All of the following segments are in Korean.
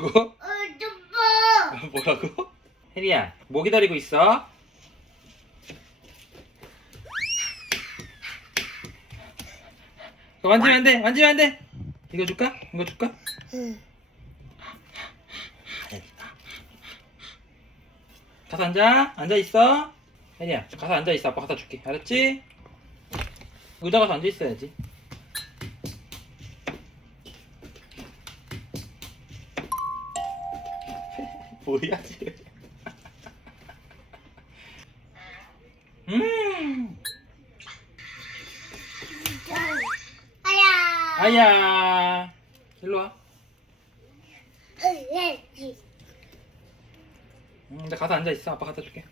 뭐라고? 어쩌봐. 뭐라고? 혜리야, 뭐 기다리고 있어? 그거 만지면 안 돼, 만지면 안 돼. 이거 줄까? 이거 줄까? 응. 가서 앉아, 앉아 있어. 혜리야, 가서 앉아 있어. 아빠 갖다 줄게. 알았지? 의자 가서 앉아 있어야지. 뭐야 지금? 음, 아야. 아야, 일로 와. 음, 이제 가서 앉아 있어. 아빠 갖다 줄게.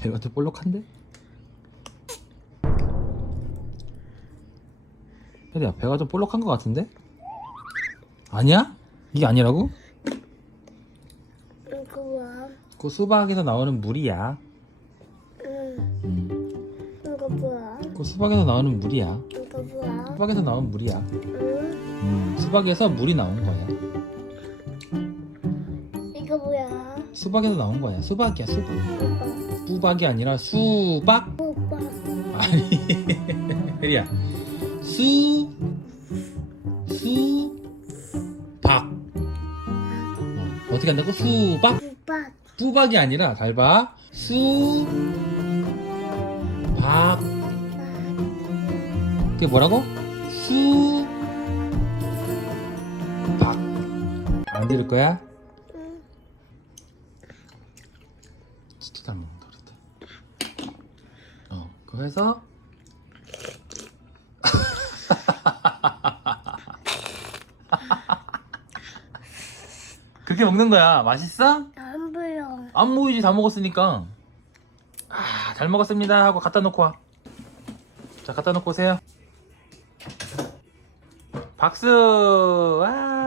배가 좀 볼록한데? 혜리야, 배가 좀 볼록한 것 같은데? 아니야? 이게 아니라고? 이거 뭐야? 그 수박에서 나오는 물이야. 응. 음, 이거 뭐야? 그 수박에서 나오는 물이야. 이거 뭐야? 수박에서 나온 물이야. 응. 음, 수박에서 물이 나온 거야. 이거 뭐야? 수박에서 나온 거야. 수박이야, 수박. 수박이 아니라 수박. 오빠. 아니, 혜리야. 수, 수, 어, 어떻게 한다고? 수박? 오빠. 수박이 아니라, 잘 봐. 수, 박. 그게 뭐라고? 수, 박. 안 들을 거야? 응. 진짜 잘 먹는다 그랬다. 어, 그거 해서 그렇게 먹는 거야. 맛있어? 안 보여. 안 보이지 다 먹었으니까. 아, 잘 먹었습니다 하고 갖다 놓고 와. 자, 갖다 놓고 오세요. 박수. 와.